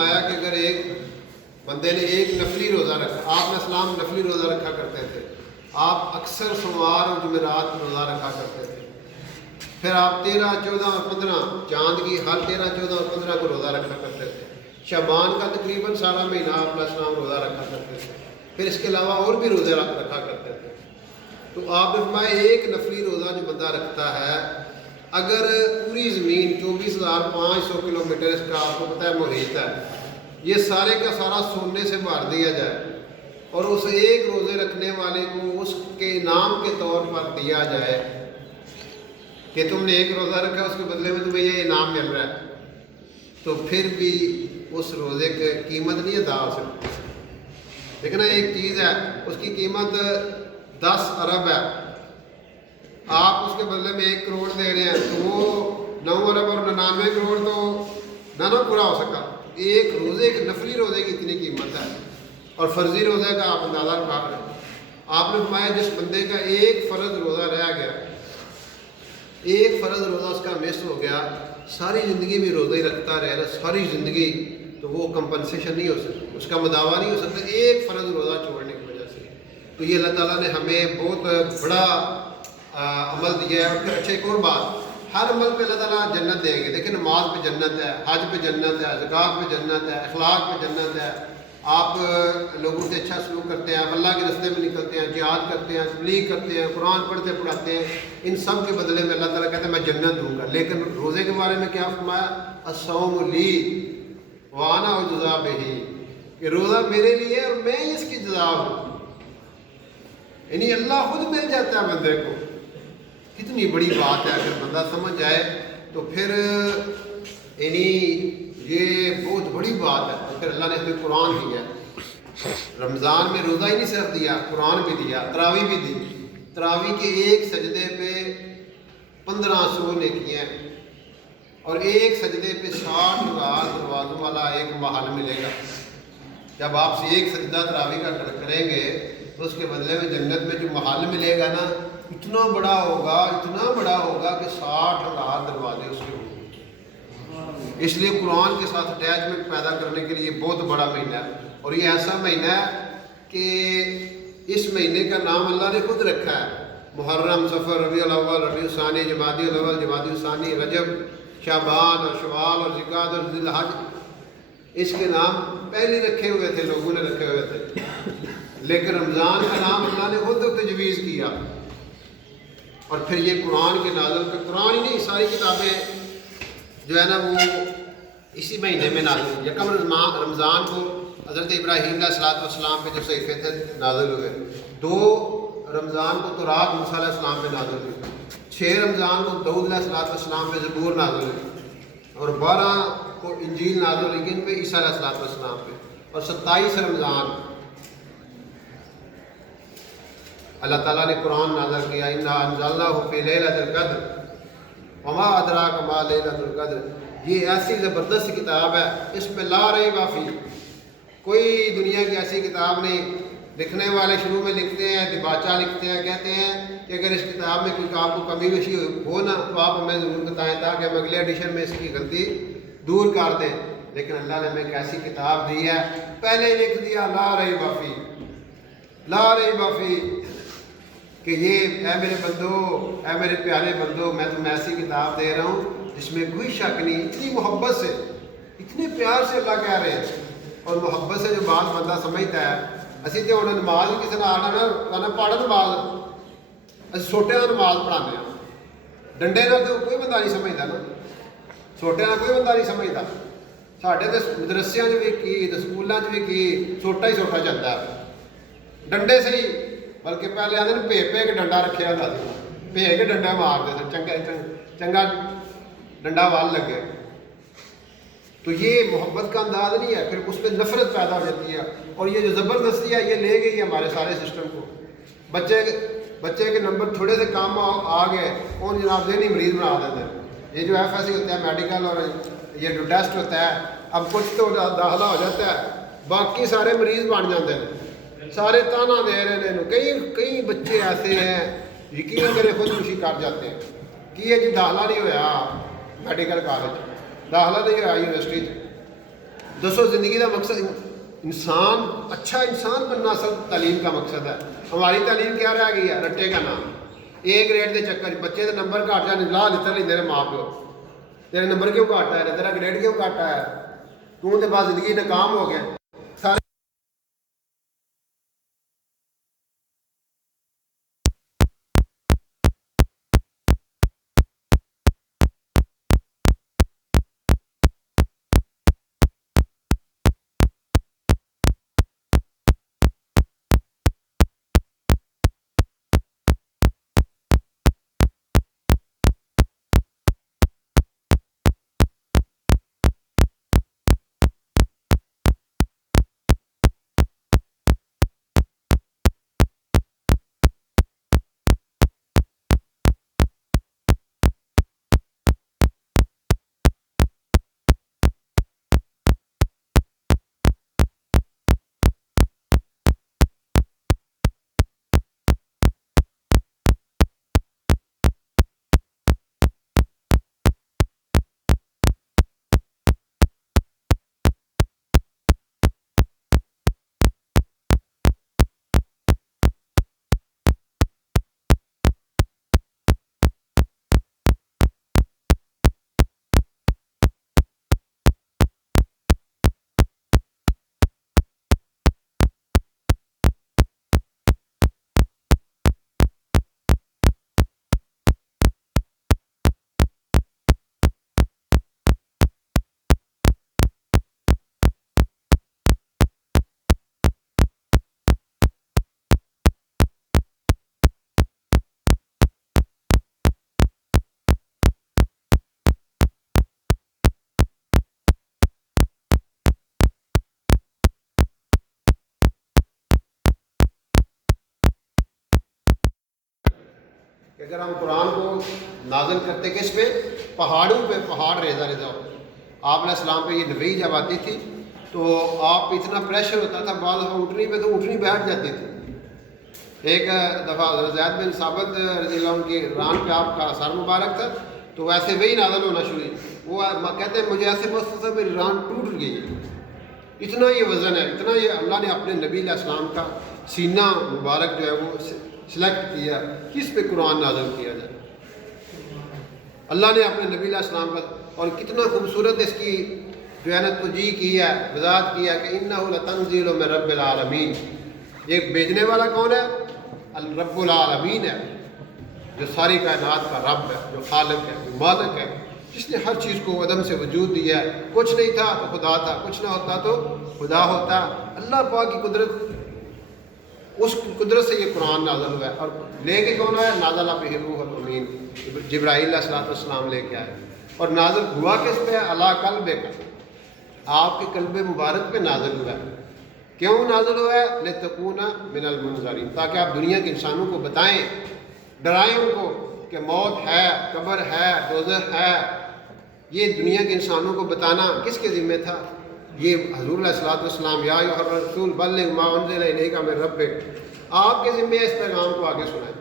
فرمایا کہ اگر ایک بندے نے ایک نفلی روزہ رکھا، آپ علیہ السلام نفلی روزہ رکھا کرتے تھے، آپ اکثر سوموار اور جمعرات کو روزہ رکھا کرتے تھے، پھر آپ 13، 14 اور 15 چاند کی ہر 13، 14 اور 15 کو روزہ رکھا کرتے تھے، شعبان کا تقریباً سارا مہینہ آپ علیہ السلام روزہ رکھا کرتے تھے، پھر اس کے علاوہ اور بھی روزے رکھا کرتے تھے۔ تو آپ نے فرمایا ایک نفلی روزہ جو بندہ رکھتا ہے، اگر پوری زمین 24,500 کلومیٹر اس کا آپ کو پتہ ہے محیط ہے، یہ سارے کا سارا سونے سے بھر دیا جائے اور اس ایک روزے رکھنے والے کو اس کے انعام کے طور پر دیا جائے کہ تم نے ایک روزہ رکھا، اس کے بدلے میں تمہیں یہ انعام مل رہا ہے، تو پھر بھی اس روزے کی قیمت نہیں ادا ہو سکتی۔ لیکن ایک چیز ہے، اس کی قیمت 10 ارب ہے، آپ اس کے بدلے میں 1 کروڑ دے رہے ہیں، تو وہ 9 ارب اور 99 کروڑ تو نہ پورا ہو سکا۔ ایک روزے ایک نفلی روزے کی اتنی قیمت ہے، اور فرضی روزے کا آپ اندازہ لگا رہے ہیں۔ آپ نے فرمایا جس بندے کا ایک فرض روزہ رہ گیا، ایک فرض روزہ اس کا مس ہو گیا، ساری زندگی بھی روزہ ہی رکھتا رہے گا، ساری زندگی، تو وہ کمپنسیشن نہیں ہو سکتی، اس کا مداوع نہیں ہو سکتا ایک فرض روزہ چھوڑنے کی وجہ سے۔ تو یہ اللہ تعالیٰ نے ہمیں بہت بڑا عمل دیا ہے۔ اور پھر اچھا ایک اور بات، ہر عمل پہ اللہ تعالیٰ جنت دیں گے۔ دیکھیں نماز پہ جنت ہے، حج پہ جنت ہے، زکوٰۃ پہ جنت ہے، اخلاق پہ جنت ہے، آپ لوگوں سے اچھا سلوک کرتے ہیں، اللہ کے راستے میں نکلتے ہیں، جہاد کرتے ہیں، تبلیغ کرتے ہیں، قرآن پڑھتے پڑھاتے ہیں، ان سب کے بدلے میں اللہ تعالیٰ کہتے ہیں میں جنت دوں گا۔ لیکن روزے کے بارے میں کیا فرمایا؟ الصوم لی وانا اجزا بہ، کہ روزہ میرے لیے اور میں اس کی جزا ہوں، یعنی اللہ خود مل جاتا ہے بندے کو۔ کتنی بڑی بات ہے، اگر بندہ سمجھ جائے تو پھر یعنی یہ بہت بڑی بات ہے۔ تو پھر اللہ نے ہمیں قرآن دیا ہے، رمضان میں روزہ ہی نہیں صرف دیا، قرآن بھی دیا، تراویح بھی دی۔ تراویح کے ایک سجدے پہ 1500 نیکیاں، اور ایک سجدے پہ 60,000 دروازوں والا ایک محل ملے گا۔ جب آپ سے ایک سجدہ تراویح کا کریں گے تو اس کے بدلے میں جنت میں جو محل ملے گا نا، اتنا بڑا ہوگا، اتنا بڑا ہوگا کہ 60,000 دروازے اس کے ہوں گے۔ اس لیے قرآن کے ساتھ اٹیچمنٹ پیدا کرنے کے لیے بہت بڑا مہینہ ہے، اور یہ ایسا مہینہ ہے کہ اس مہینے کا نام اللہ نے خود رکھا ہے، محرم، صفر، ربیع الاول، ربیع الثانی، جمادی الاول، جمادی الثانی، رجب، شعبان اور شوال اور ذوالقعدہ اور ذی الحج۔ اس کے نام پہلے رکھے ہوئے تھے، لوگوں نے رکھے ہوئے تھے، لیکن رمضان کا نام اللہ نے خود تجویز کیا۔ اور پھر یہ قرآن کے نازل پہ، قرآن ہی نہیں ساری کتابیں جو ہے نا وہ اسی مہینے میں نازل ہوئی۔ یکم رمضان کو حضرت ابراہیم علیہ السلام پہ جو صحیفے تھے نازل ہوئے، 2 رمضان کو تورات موسیٰ علیہ السلام پہ نازل ہوئی، 6 رمضان کو داؤد علیہ السلام پہ زبور نازل ہوئی، اور 12 کو انجیل نازل ہوئی کن پہ؟ عیسیٰ علیہ السلام پہ، اور 27 رمضان اللہ تعالیٰ نے قرآن نازل کیا، اِنَّا أَنزَلْنَاهُ فِي لَيْلَةِ الْقَدْرِ وَمَا أَدْرَاكَ مَا لَيْلَةُ الْقَدْرِ۔ یہ ایسی زبردست کتاب ہے، اس پہ لا ریب فیہ، کوئی دنیا کی ایسی کتاب نہیں۔ لکھنے والے شروع میں لکھتے ہیں، دباچہ لکھتے ہیں، کہتے ہیں کہ اگر اس کتاب میں کوئی آپ کو کمی بیشی ہو نا تو آپ ہمیں ضرور بتائیں تاکہ ہم اگلے ایڈیشن میں اس کی غلطی دور کر دیں۔ لیکن اللہ نے ہمیں ایک ایسی کتاب دی ہے، پہلے ہی لکھ دیا لا ریب فیہ، لا ریب فیہ، کہ یہ اے میرے بندو، اے میرے پیارے بندو، میں تمہیں ایسی کتاب دے رہا ہوں جس میں کوئی شک نہیں۔ اتنی محبت سے، اتنے پیار سے اللہ کہہ رہے ہیں، اور محبت سے جو بات بندہ سمجھتا ہے۔ اسی تو انہیں نماز کسی نے آنا نا پڑھ نماز، اسی سوٹے کا نماز پڑھانے ہیں، ڈنڈے نہ تو کوئی بندہ نہیں سمجھتا نا، سوٹے کا کوئی بندہ نہیں سمجھتا۔ ساڈے تو مدرسیاں بھی کی، سکولوں بھی کی، سوٹا ہی سوٹا چلتا ہے، ڈنڈے سے ہی، بلکہ پہلے آتے ہیں پے کے ڈنڈا رکھے ہوتا تھا، پے کے ڈنڈا مارتے تھے، چنگا ڈنڈا وال لگے۔ تو یہ محبت کا انداز نہیں ہے، پھر اس پہ نفرت پیدا ہو جاتی ہے، اور یہ جو زبردستی ہے یہ لے گئی ہمارے سارے سسٹم کو۔ بچے کے نمبر تھوڑے سے کام آ گئے، اور جناب ذہنی مریض بنا دیتے ہیں۔ یہ جو ایف ایس سی ہوتا ہے میڈیکل، اور یہ جو ٹیسٹ ہوتا ہے، اب کچھ تو داخلہ ہو جاتا ہے، باقی سارے مریض بن جاتے ہیں، سارے تانا دے رہے ہیں۔ کئی بچے ایسے ہیں یقین کرے خودکشی کر جاتے ہیں کہ یہ جی داخلہ نہیں ہوا میڈیکل کالج، داخلہ نہیں ہوا یونیورسٹی، دسو زندگی کا مقصد انسان اچھا انسان بننا اصل تعلیم کا مقصد ہے. ہماری تعلیم کیا رہ گئی ہے؟ رٹے کا نام. اے گریڈ کے چکر بچے کے نمبر گھٹ جانے لا لے میرے ماں پیو تیرے نمبر کیوں گھٹ آیا تیرا گریڈ کیوں گھٹ آیا تو بعد زندگی ناکام ہو گیا. سارے کہ اگر ہم قرآن کو نازل کرتے کس پہ؟ پہاڑوں پہ. پہاڑ ریزہ ریزہ ہو. آپ علیہ السلام پہ یہ نبی جب آتی تھی تو آپ پہ اتنا پریشر ہوتا تھا بعض دفعہ اٹھنی پہ تو اٹھنی بیٹھ جاتی تھی. ایک دفعہ حضرت زید بن ثابت رضی اللہ عنہ کی ران پہ آپ کا سر مبارک تھا تو ویسے وہی نازل ہونا شروع ہوئی. وہ کہتے ہیں مجھے ایسے محسوس ہے میری ران ٹوٹ گئی. اتنا یہ وزن ہے, اتنا یہ اللہ نے اپنے نبی علیہ السلام کا سینہ مبارک جو ہے وہ سلیکٹ کیا کس پہ قرآن نازل کیا جائے. اللہ نے اپنے نبی علیہ السلام کا اور کتنا خوبصورت اس کی جو ہے نا توجیہ کی ہے, وضاحت کی ہے کہ انہ لتنزیل من رب العالمین. یہ بھیجنے والا کون ہے؟ رب العالمین ہے, جو ساری کائنات کا رب ہے, جو خالق ہے, جو مالک ہے, جس نے ہر چیز کو عدم سے وجود دیا ہے. کچھ نہیں تھا تو خدا تھا, کچھ نہ ہوتا تو خدا ہوتا. اللہ پاک کی قدرت, اس قدرت سے یہ قرآن نازل ہوا ہے. اور لے کے کون آیا؟ نازل بہ الروح الامین, جبرائیل علیہ السلام لے کے آئے. اور نازل ہوا کس پہ؟ علی قلبک, آپ کے قلب مبارک پہ نازل ہوا ہے. کیوں نازل ہوا ہے؟ لتکون من المنذرین, تاکہ آپ دنیا کے انسانوں کو بتائیں, ڈرائیں ان کو کہ موت ہے, قبر ہے, دوزخ ہے. یہ دنیا کے انسانوں کو بتانا کس کے ذمہ تھا؟ یہ حضور علیہ السلام یا ایھا الرسول بلغ ما انزل الیک من ربک, آپ کے ذمہ اس پیغام کو آگے سنائیں.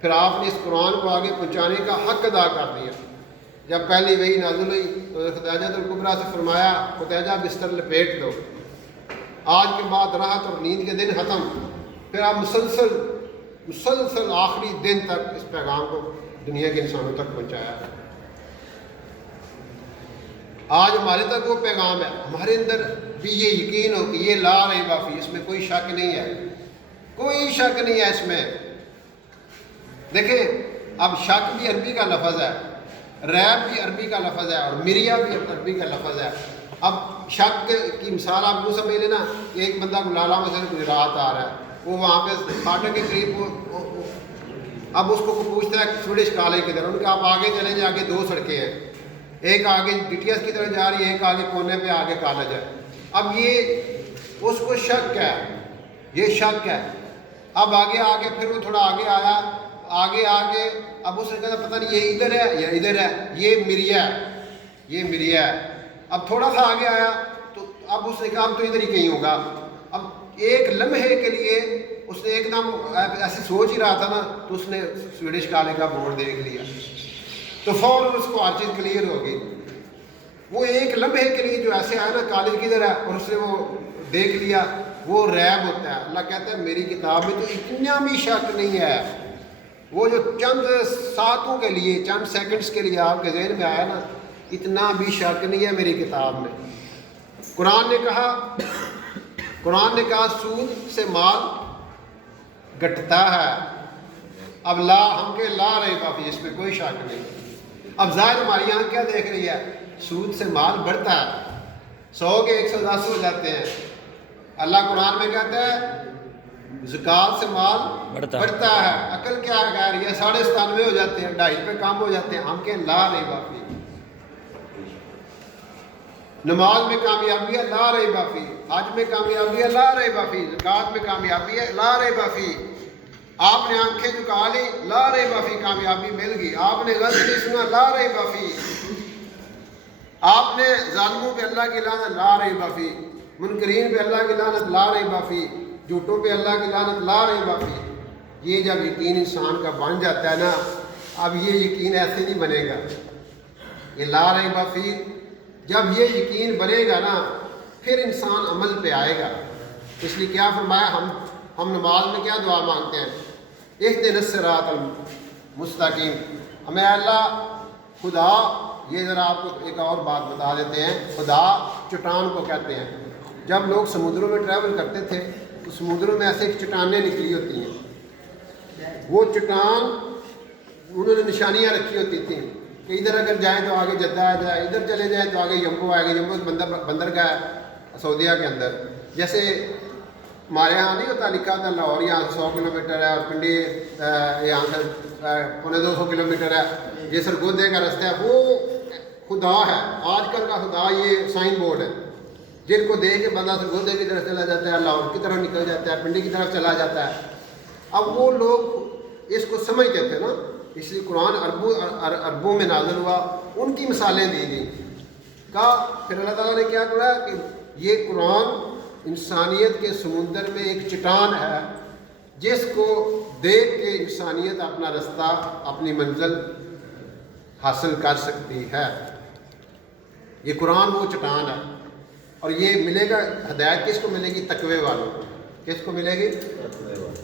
پھر آپ نے اس قرآن کو آگے پہنچانے کا حق ادا کر دیا. جب پہلی وحی نازل ہوئی تو خدیجہ الکبریٰ سے فرمایا خدیجہ بستر لپیٹ دو, آج کے بعد راحت اور نیند کے دن ختم. پھر آپ مسلسل آخری دن تک اس پیغام کو دنیا کے انسانوں تک پہنچایا. آج ہمارے تک وہ پیغام ہے. ہمارے اندر بھی یہ یقین ہو کہ یہ لا ریب فیہ, اس میں کوئی شک نہیں ہے, کوئی شک نہیں ہے اس میں. دیکھیں اب شک بھی عربی کا لفظ ہے, ریب بھی عربی کا لفظ ہے, اور مریا بھی عربی کا لفظ ہے. اب شک کی مثال آپ یوں سمجھ لینا کہ ایک بندہ کو لالا میں سے کوئی رات آ رہا ہے, وہ وہاں پہ فاٹک کے قریب اب اس کو پوچھتا ہے سویڈش کالج کی طرف, ان کے آپ آگے چلیں جا کے 2 سڑکیں ہیں, ایک آگے ڈی ٹی ایس کی طرف جا رہی ہے, ایک آگے کونے پہ آگے کالج ہے. اب یہ اس کو شک ہے, یہ شک ہے. اب آگے پھر وہ تھوڑا آگے آیا, آگے اب اس نے کہا پتہ نہیں یہ ادھر ہے یا ادھر ہے, یہ مریا ہے, یہ مریا ہے. اب تھوڑا سا آگے آیا تو اب اس نے کہا اب تو ادھر ہی کہیں ہوگا. اب ایک لمحے کے لیے اس نے ایک دم ایسے سوچ ہی رہا تھا نا, تو اس نے سویڈش کالج کا بورڈ دیکھ لیا, تو فوراً اس کو ہر چیز کلیئر ہو گئی. وہ ایک لمحے کے لیے جو ایسے آیا نا کالج کدھر ہے اور اس نے وہ دیکھ لیا، وہ ریب ہوتا ہے۔ اللہ کہتا ہے میری کتاب میں تو اتنا بھی شک نہیں ہے، وہ جو چند ساتوں کے لیے، چند سیکنڈز کے لیے آپ کے ذہن میں آیا نا، اتنا بھی شک نہیں ہے میری کتاب میں۔ قرآن نے کہا سود سے مال گٹتا ہے۔ اب ہم کے لا رہے کافی، اس پہ کوئی شک نہیں۔ اب ظاہر ہماری آنکھ کیا دیکھ رہی ہے؟ سود سے مال بڑھتا ہے، 100 کے 110 ہو جاتے ہیں۔ اللہ قرآن میں کہتا ہے زکوٰۃ سے مال بڑھتا ہے۔ عقل کیا ہے غیر، یہ 97.5 ہو جاتے ہیں، 2.5 پہ کام ہو جاتے ہیں۔ ہم کہیں لا رہے کافی، نماز میں کامیابی ہے لا رہے بافی، حج میں کامیابی ہے لا رہے بافی، زکوٰۃ میں کامیابی ہے لا رہے بافی۔ آپ نے آنکھیں جھکا لی لا رہے بافی، کامیابی مل گئی۔ آپ نے غلط نہیں سنا لا رہے بافی۔ آپ نے ظالموں پہ اللہ کی لعنت لا رہے بافی، منکرین پہ اللہ کی لعنت لا رہے بافی، جھوٹوں پہ اللہ کی لعنت لا رہے بافی۔ یہ جب یقین انسان کا بن جاتا ہے نا، اب یہ یقین ایسے نہیں بنے گا، یہ لا رہے بافی جب یہ یقین بنے گا نا، پھر انسان عمل پہ آئے گا۔ اس لیے کیا فرمایا، ہم نماز میں کیا دعا مانگتے ہیں؟ اہدنا الصراط المستقیم۔ ہمیں اللہ خدا، یہ ذرا آپ کو ایک اور بات بتا دیتے ہیں، خدا چٹان کو کہتے ہیں۔ جب لوگ سمندروں میں ٹریول کرتے تھے تو سمندروں میں ایسے چٹانیں نکلی ہوتی ہیں، وہ چٹان انہوں نے نشانیاں رکھی ہوتی تھیں کہ ادھر اگر جائیں تو آگے جدہ آ جائے، ادھر چلے جائیں تو آگے یمبو آئے گا، یمبو بندرگاہ ہے سعودیہ کے اندر۔ جیسے ہمارے یہاں نہیں ہوتا لکھا ہوتا لاہور یہاں سے 100 کلومیٹر ہے اور پنڈی یہاں سے 250 کلومیٹر ہے، یہ سرگودے کا رستہ ہے، وہ خدا ہے۔ آج کل کا خدا یہ سائن بورڈ ہے، جن کو دیکھ کے بندہ سرگودے کی طرف چلا جاتا ہے، لاہور کی طرف نکل جاتا ہے، پنڈی کی طرف چلا جاتا ہے۔ اب وہ لوگ اس کو سمجھتے تھے نا، اس لیے قرآن عربوں میں نازل ہوا، ان کی مثالیں دی گئیں۔ کہا پھر اللہ تعالیٰ نے کیا کہا کہ یہ قرآن انسانیت کے سمندر میں ایک چٹان ہے، جس کو دیکھ کے انسانیت اپنا رستہ، اپنی منزل حاصل کر سکتی ہے۔ یہ قرآن وہ چٹان ہے، اور یہ ملے گا، ہدایت کس کو ملے گی؟ تقوی والوں کو۔ کس کو ملے گی؟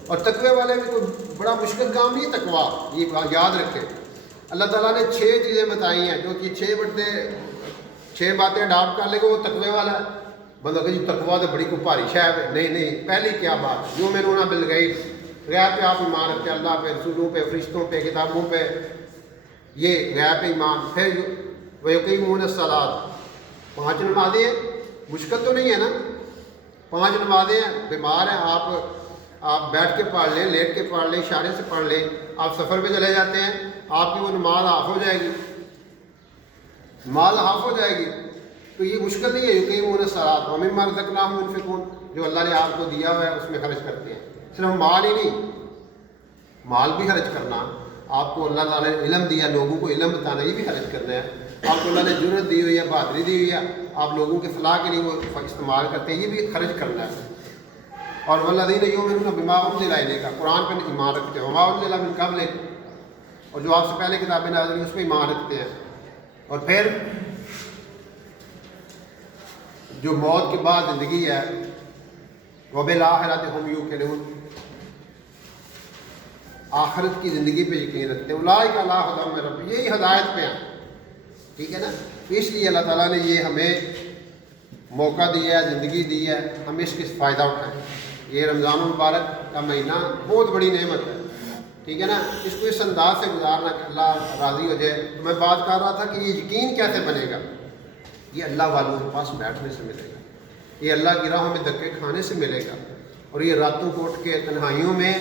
اور تقوی والے میں کوئی بڑا مشکل کام نہیں تقوی، یہ یاد رکھے۔ اللہ تعالیٰ نے 6 چیزیں بتائی ہیں، جو کہ 6 باتیں اڈاپٹ کر لے گا وہ تقوی والا ہے۔ بندہ کہ جی تقوی تو بڑی کو بھاری شاید ہے، نہیں، پہلی کیا بات، یؤمنون بالغیب، غیب پہ آپ ایمان رکھتے ہیں، اللہ پہ، رسولوں پہ، فرشتوں پہ، کتابوں پہ، یہ غیب پہ ایمان۔ پھر ویقیمون الصلاۃ، 5 نمازیں ہیں، مشکل تو نہیں ہے نا، 5 نمازیں ہیں۔ بیمار ہیں آپ بیٹھ کے پڑھ لیں، لیٹ کے پڑھ لیں، اشارے سے پڑھ لیں۔ آپ سفر پہ چلے جاتے ہیں، آپ کی وہ نماز آف ہو جائے گی، نماز آف ہو جائے گی، تو یہ مشکل نہیں ہے۔ یقیمون الصلاۃ ومما رزقناہم ينفقون، جو اللہ نے آپ کو دیا ہوا ہے اس میں خرچ کرتے ہیں۔ صرف مال ہی نہیں، مال بھی خرچ کرنا، آپ کو اللہ تعالیٰ نے علم دیا، لوگوں کو علم بتانا، یہ بھی خرچ کرنا ہے۔ آپ کو اللہ نے جرت دی ہوئی ہے، بہادری دی ہوئی ہے، آپ لوگوں کے فلاح کے لیے وہ استعمال کرتے ہیں، یہ بھی خرچ کرنا ہے۔ اور والذین یؤمنون بما انزل الیک، قرآن پر ایمان رکھتے ہیں، وما انزل من قبلک، اور جو آپ سے پہلے کتابیں نازل ہوئی اس پہ ایمان رکھتے ہیں۔ اور پھر جو موت کے بعد زندگی ہے، وبالآخرۃ ھم یوقنون، آخرت کی زندگی پہ یقین رکھتے ہیں۔ اولئک علی ھدی من ربہم، یہی ہدایت پہ ہیں، ٹھیک ہے نا۔ اس لیے اللہ تعالیٰ نے یہ ہمیں موقع دیا ہے، زندگی دی ہے، ہم اس کا فائدہ اٹھائیں۔ یہ رمضان المبارک کا مہینہ بہت بڑی نعمت ہے، ٹھیک ہے نا۔ اس کو اس انداز سے گزارنا کہ اللہ راضی ہو جائے۔ تو میں بات کر رہا تھا کہ یہ یقین کیسے بنے گا؟ یہ اللہ والوں کے پاس بیٹھنے سے ملے گا، یہ اللہ کی راہوں میں دھکے کھانے سے ملے گا، اور یہ راتوں کو اٹھ کے تنہائیوں میں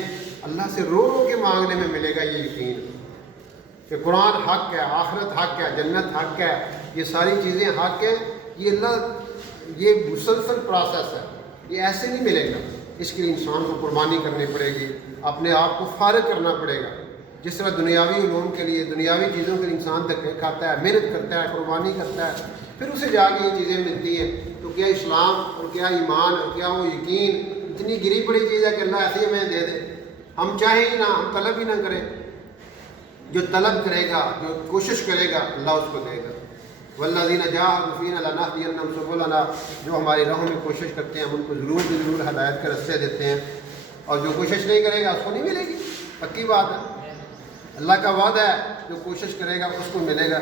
اللہ سے رو رو کے مانگنے میں ملے گا یہ یقین کہ قرآن حق ہے، آخرت حق ہے، جنت حق ہے، یہ ساری چیزیں حق ہیں۔ یہ اللہ، یہ مسلسل پروسیس ہے، یہ ایسے نہیں ملے گا۔ اس کے لیے انسان کو قربانی کرنی پڑے گی، اپنے آپ کو فارغ کرنا پڑے گا۔ جس طرح دنیاوی علوم کے لیے، دنیاوی چیزوں کے لیے انسان دھکے کھاتا ہے، محنت کرتا ہے، قربانی کرتا ہے، پھر اسے جا کے یہ چیزیں ملتی ہیں۔ تو کیا اسلام اور کیا ایمان اور کیا وہ یقین اتنی گری پڑی چیز ہے کہ اللہ ایسے ہی ہمیں دے دے؟ ہم چاہیں ہی نہ، ہم طلب ہی نہ کریں۔ جو طلب کرے گا، جو کوشش کرے گا، اللہ اس کو دے گا۔ والذین جاہدوا فینا لنہدینہم سبلنا، جو ہماری راہوں میں کوشش کرتے ہیں ہم ان کو ضرور ہدایت کے راستے دیتے ہیں، اور جو کوشش نہیں کرے گا اس کو نہیں ملے گی، پکی بات ہے۔ اللہ کا وعدہ ہے جو کوشش کرے گا اس کو ملے گا۔